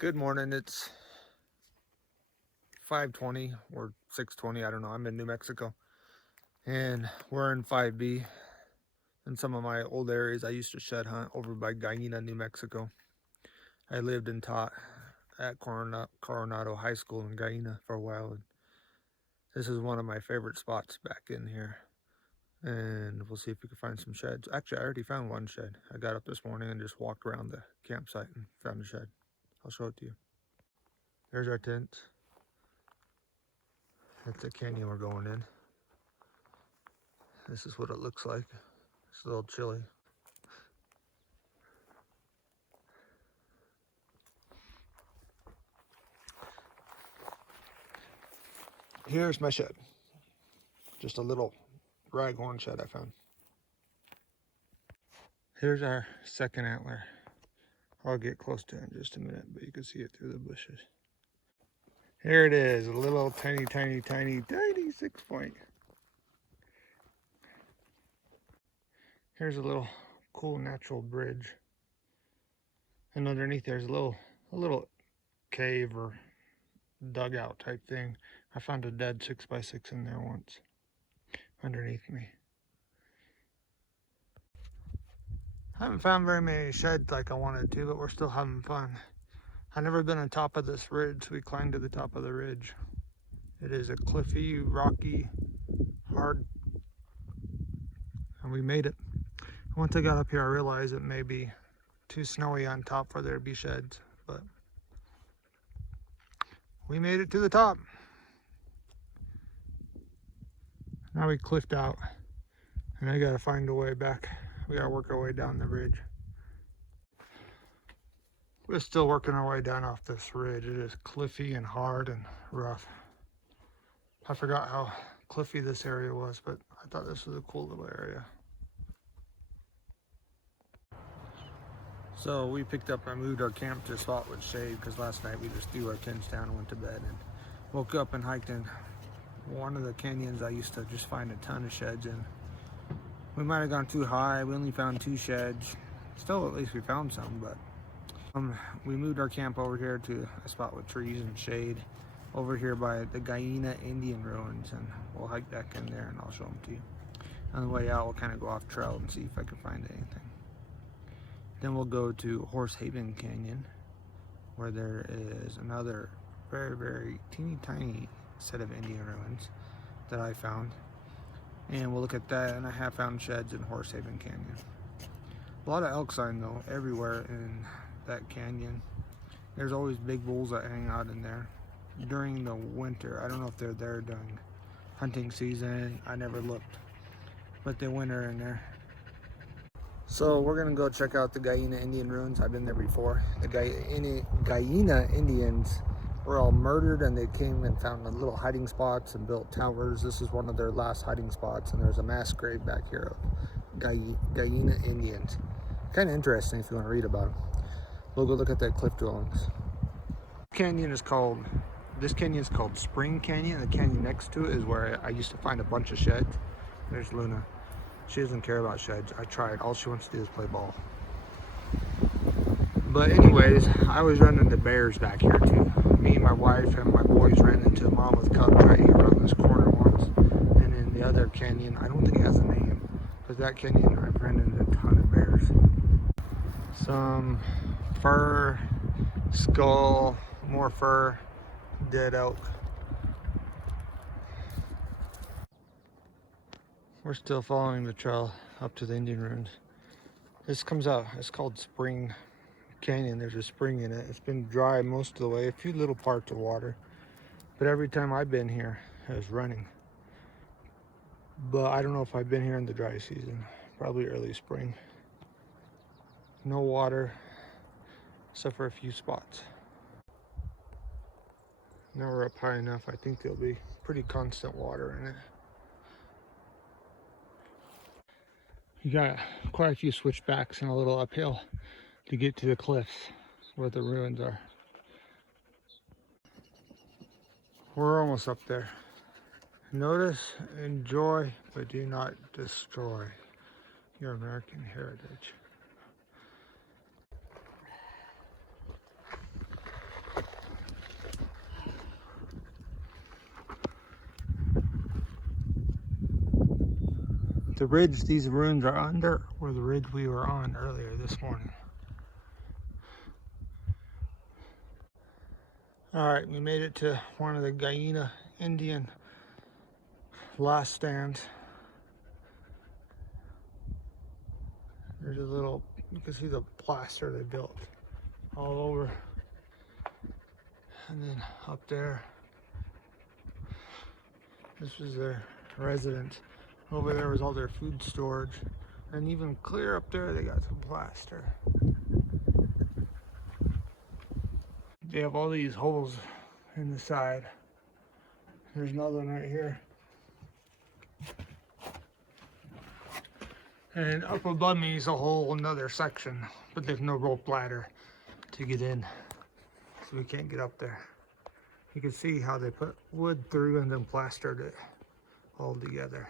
Good morning. It's 5:20 or 6:20. I don't know. I'm in New Mexico and we're in 5B. In some of my old areas, I used to shed hunt over by Gallina, New Mexico. I lived and taught at Coronado High School in Gallina for a while. And this is one of my favorite spots back in here. And we'll see if we can find some sheds. Actually, I already found one shed. I got up this morning and just walked around the campsite and found a shed. I'll show it to you. There's our tent. That's the canyon we're going in. This is what it looks like. It's a little chilly. Here's my shed. Just a little raghorn shed I found. Here's our second antler. I'll get close to it in just a minute, but you can see it through the bushes. Here it is, a little tiny 6-point. Here's a little cool natural bridge. And underneath there's a little cave or dugout type thing. I found a dead 6x6 in there once, underneath me. I haven't found very many sheds like I wanted to, but we're still having fun. I've never been on top of this ridge, so we climbed to the top of the ridge. It is a cliffy, rocky, hard, and we made it. Once I got up here, I realized it may be too snowy on top for there to be sheds, but we made it to the top. Now we cliffed out, and I gotta find a way back. We gotta work our way down the ridge. We're still working our way down off this ridge. It is cliffy and hard and rough. I forgot how cliffy this area was, but I thought this was a cool little area. So we picked up and moved our camp to a spot with shade because last night we just threw our tents down and went to bed and woke up and hiked in one of the canyons I used to just find a ton of sheds in. We might have gone too high. We only found 2 sheds. Still, at least we found some, but we moved our camp over here to a spot with trees and shade over here by the Gallina Indian ruins, and we'll hike back in there and I'll show them to you. On the way out, we'll kind of go off trail and see if I can find anything. Then we'll go to Horse Haven Canyon, where there is another very teeny tiny set of Indian ruins that I found. And we'll look at that, and I have found sheds in Horse Haven Canyon. A lot of elk sign though, everywhere in that canyon. There's always big bulls that hang out in there during the winter. I don't know if they're there during hunting season. I never looked, but they winter in there. So we're gonna go check out the Gallina Indian ruins. I've been there before. The Gallina Indians were all murdered, and they came and found little hiding spots and built towers. This is one of their last hiding spots, and there's a mass grave back here of Gallina Indians. Kind of interesting if you want to read about them. We'll go look at that cliff dwellings. This canyon is called Spring Canyon. The canyon next to it is where I used to find a bunch of sheds. There's Luna. She doesn't care about sheds. I tried. All she wants to do is play ball. But anyways, I was running into bears back here too. Me, my wife, and my boys ran into a mom with cubs right here around this corner once. And in the other canyon, I don't think it has a name, because that canyon I've ran into a ton of bears. Some fur, skull, more fur, dead elk. We're still following the trail up to the Indian ruins. This comes out, it's called Spring Canyon. There's a spring in it. It's been dry most of the way, a few little parts of water. But every time I've been here, it was running. But I don't know if I've been here in the dry season, probably early spring. No water, except for a few spots. Now we're up high enough, I think there'll be pretty constant water in it. You got quite a few switchbacks and a little uphill to get to the cliffs where the ruins are. We're almost up there. Notice, enjoy, but do not destroy your American heritage. The ridge these ruins are under were the ridge we were on earlier this morning. Alright, we made it to one of the Gallina Indian last stands. There's a little, you can see the plaster they built all over. And then up there, this was their residence. Over there was all their food storage. And even clear up there, they got some plaster. They have all these holes in the side. There's another one right here. And up above me is a whole another section, but there's no rope ladder to get in, so we can't get up there. You can see how they put wood through and then plastered it all together.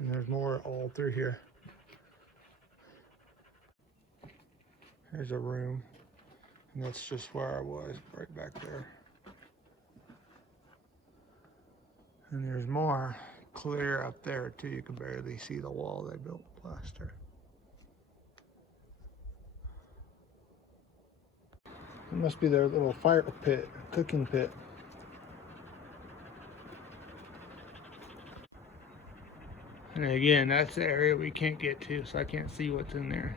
And there's more all through here. There's a room, and that's just where I was, right back there. And there's more clear up there too. You can barely see the wall they built plaster. It must be their little fire pit, cooking pit. And again, that's the area we can't get to, so I can't see what's in there.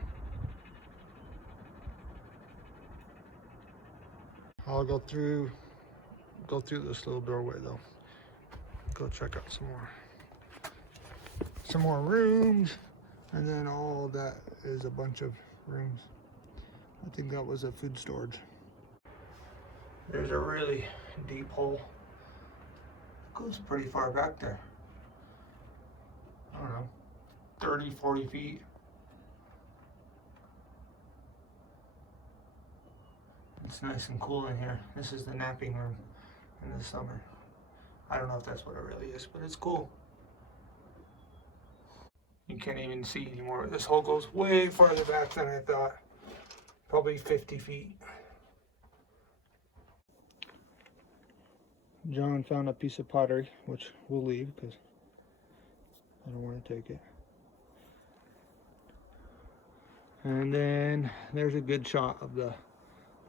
I'll go through this little doorway though. Go check out some more rooms, and then all that is a bunch of rooms. I think that was a food storage. There's a really deep hole. It goes pretty far back there. I don't know, 30, 40 feet. It's nice and cool in here. This is the napping room in the summer. I don't know if that's what it really is, but it's cool. You can't even see anymore. This hole goes way farther back than I thought. Probably 50 feet. John found a piece of pottery, which we'll leave because I don't want to take it. And then there's a good shot of the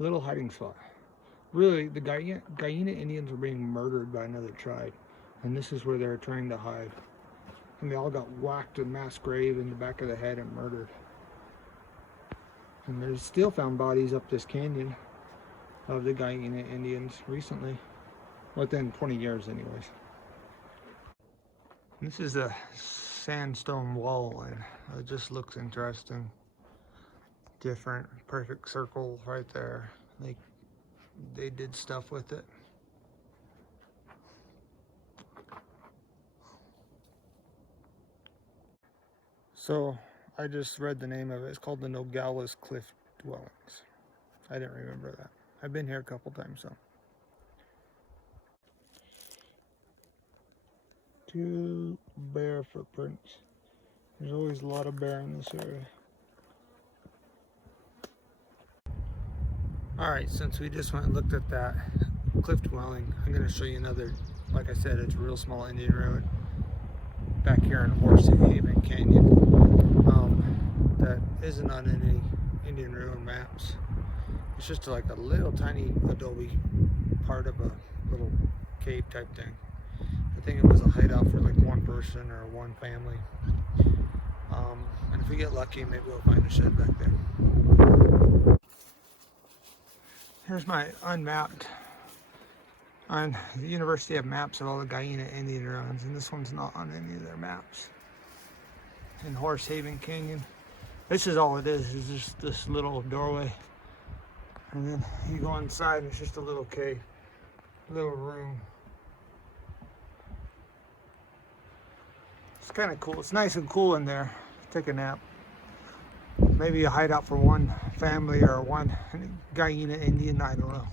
little hiding spot. Really, the Gallina Indians were being murdered by another tribe, and this is where they're trying to hide. And they all got whacked in mass grave in the back of the head and murdered. And there's still found bodies up this canyon of the Gallina Indians recently, within 20 years anyways. This is a sandstone wall, and it just looks interesting. Different, perfect circle right there. They did stuff with it. So I just read the name of it. It's called the Nogales Cliff dwellings. I didn't remember that. I've been here a couple times though. 2 bear footprints. There's always a lot of bear in this area. Alright, since we just went and looked at that cliff dwelling, I'm going to show you another, like I said, it's a real small Indian ruin back here in Horsehaven Canyon. That isn't on any Indian ruin maps. It's just like a little tiny adobe part of a little cave type thing. I think it was a hideout for like one person or one family. And if we get lucky, maybe we'll find a shed back there. Here's my Unmapped on the University of maps of all the Gallina Indian ruins, and this one's not on any of their maps. In Horsehaven Canyon. This is all it is just this little doorway. And then you go inside and it's just a little cave, little room. It's kind of cool. It's nice and cool in there. Take a nap. Maybe a hideout for one family or one Gallina Indian, I don't know.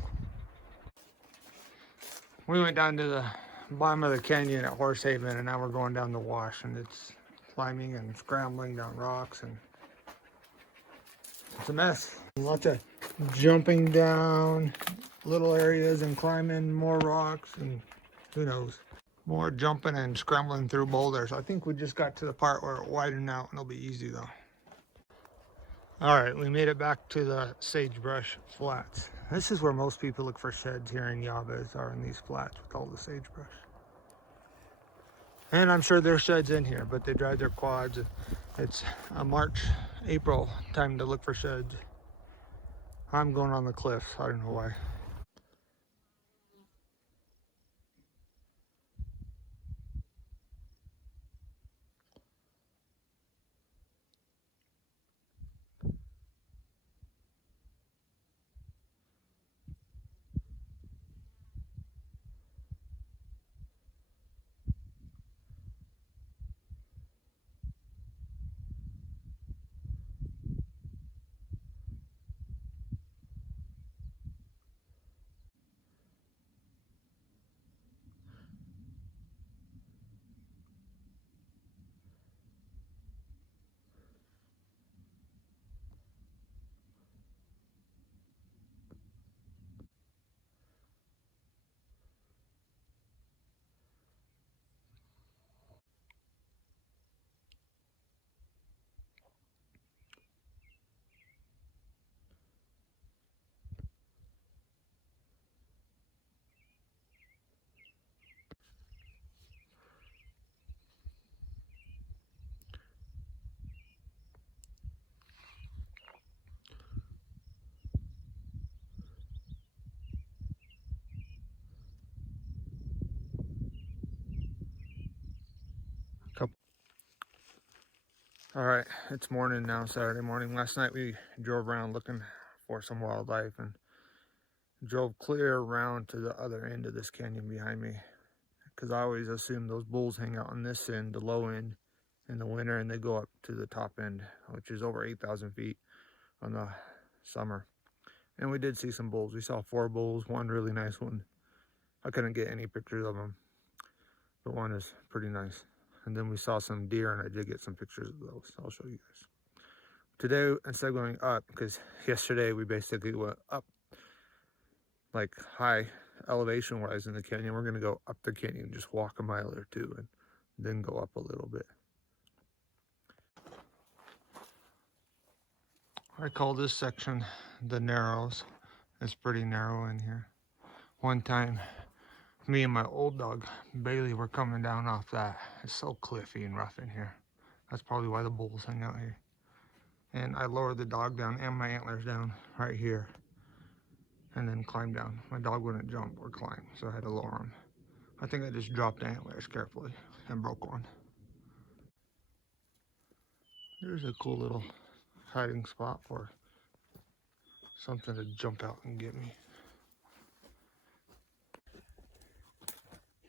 We went down to the bottom of the canyon at Horsehaven, and now we're going down the wash, and it's climbing and scrambling down rocks, and it's a mess. Lots of jumping down little areas and climbing more rocks, and who knows. More jumping and scrambling through boulders. I think we just got to the part where it widened out and it'll be easy though. All right, we made it back to the Sagebrush flats. This is where most people look for sheds here in Llaves, are in these flats with all the sagebrush. And I'm sure there's sheds in here, but they drive their quads. It's a March, April time to look for sheds. I'm going on the cliffs. I don't know why. All right, it's morning now, Saturday morning. Last night we drove around looking for some wildlife and drove clear around to the other end of this canyon behind me, because I always assume those bulls hang out on this end, the low end, in the winter, and they go up to the top end, which is over 8,000 feet on the summer. And we did see some bulls. We saw 4 bulls, one really nice one. I couldn't get any pictures of them, but one is pretty nice. And then we saw some deer, and I did get some pictures of those. I'll show you guys. Today, instead of going up, because yesterday we basically went up, like high elevation wise in the canyon, we're gonna go up the canyon, just walk a mile or two, and then go up a little bit. I call this section the Narrows. It's pretty narrow in here. One time, me and my old dog, Bailey, were coming down off that. It's so cliffy and rough in here. That's probably why the bulls hang out here. And I lowered the dog down and my antlers down right here, and then climbed down. My dog wouldn't jump or climb, so I had to lower him. I think I just dropped the antlers carefully and broke one. There's a cool little hiding spot for something to jump out and get me.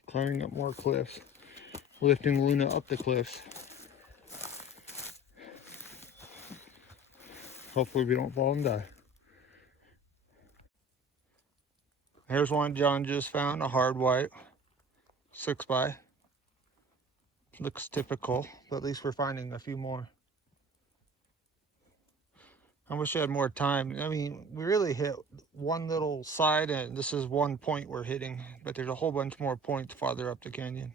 Climbing up more cliffs, lifting Luna up the cliffs. Hopefully we don't fall and die. Here's one John just found, a hard white 6x. Looks typical, but at least we're finding a few more. I wish I had more time. I mean, we really hit one little side, and this is one point we're hitting, but there's a whole bunch more points farther up the canyon.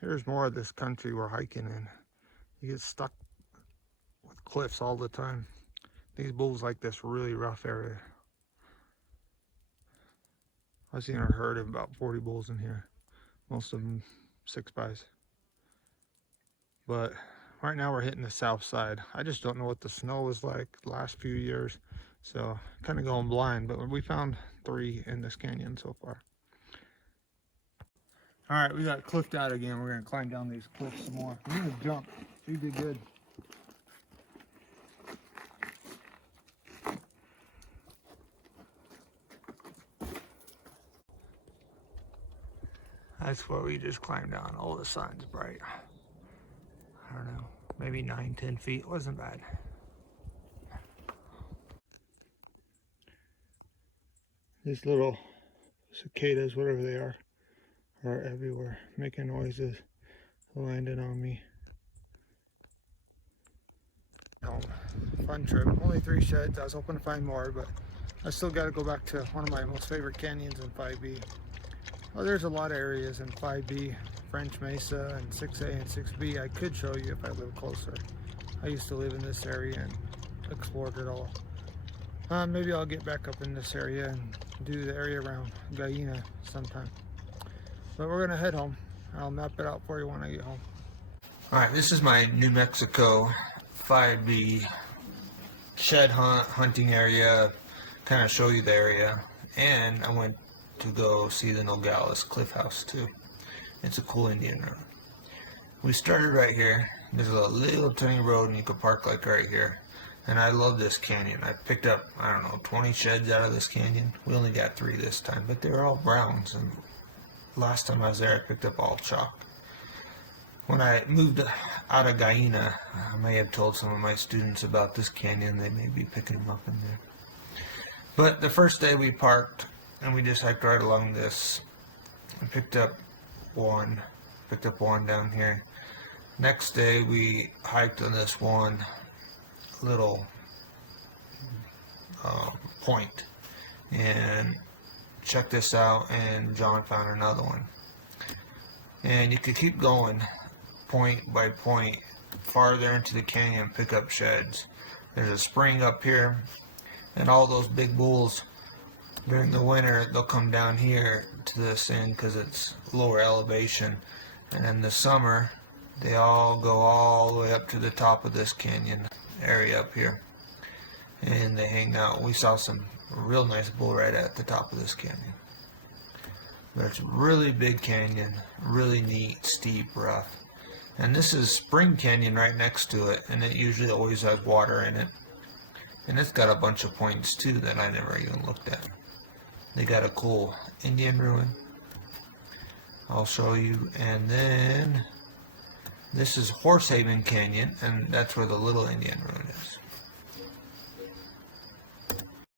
Here's more of this country we're hiking in. You get stuck with cliffs all the time. These bulls like this really rough area. I've seen a herd of about 40 bulls in here, most of them 6x. But right now we're hitting the south side. I just don't know what the snow was like the last few years, so kind of going blind, but we found 3 in this canyon so far. All right, we got cliffed out again. We're gonna climb down these cliffs some more. We're gonna jump. You did good. That's where we just climbed down. Oh, the sun's bright. I don't know, maybe 9-10 feet. Wasn't bad. These little cicadas, whatever they are everywhere, making noises, landing on me. Oh, fun trip. Only 3 sheds. I was hoping to find more, but I still got to go back to one of my most favorite canyons in 5B. Well, there's a lot of areas in 5B, French Mesa and 6A and 6B. I could show you if I lived closer. I used to live in this area and explored it all. Maybe I'll get back up in this area and do the area around Gallina sometime. But we're gonna head home. I'll map it out for you when I get home. Alright, this is my New Mexico 5B shed hunting area. Kind of show you the area. And I went to go see the Nogales Cliff house too. It's a cool Indian road. We started right here. There's a little tiny road and you could park like right here. And I love this canyon. I picked up, I don't know, 20 sheds out of this canyon. We only got 3 this time, but they were all browns. And last time I was there, I picked up all chalk. When I moved out of Gallina, I may have told some of my students about this canyon. They may be picking them up in there. But the first day we parked and we just hiked right along this. I picked up one down here. Next day we hiked on this one little point, and check this out, and John found another one. And you could keep going point by point farther into the canyon, pick up sheds. There's a spring up here, and all those big bulls during the winter, they'll come down here to this end because it's lower elevation, and in the summer they all go all the way up to the top of this canyon area up here, and they hang out. We saw some real nice bull right at the top of this canyon. But it's a really big canyon, really neat, steep, rough. And this is Spring Canyon right next to it, and it usually always has water in it. And it's got a bunch of points too that I never even looked at. They got a cool Indian ruin I'll show you, and then this is Horsehaven Canyon, and that's where the little Indian ruin is.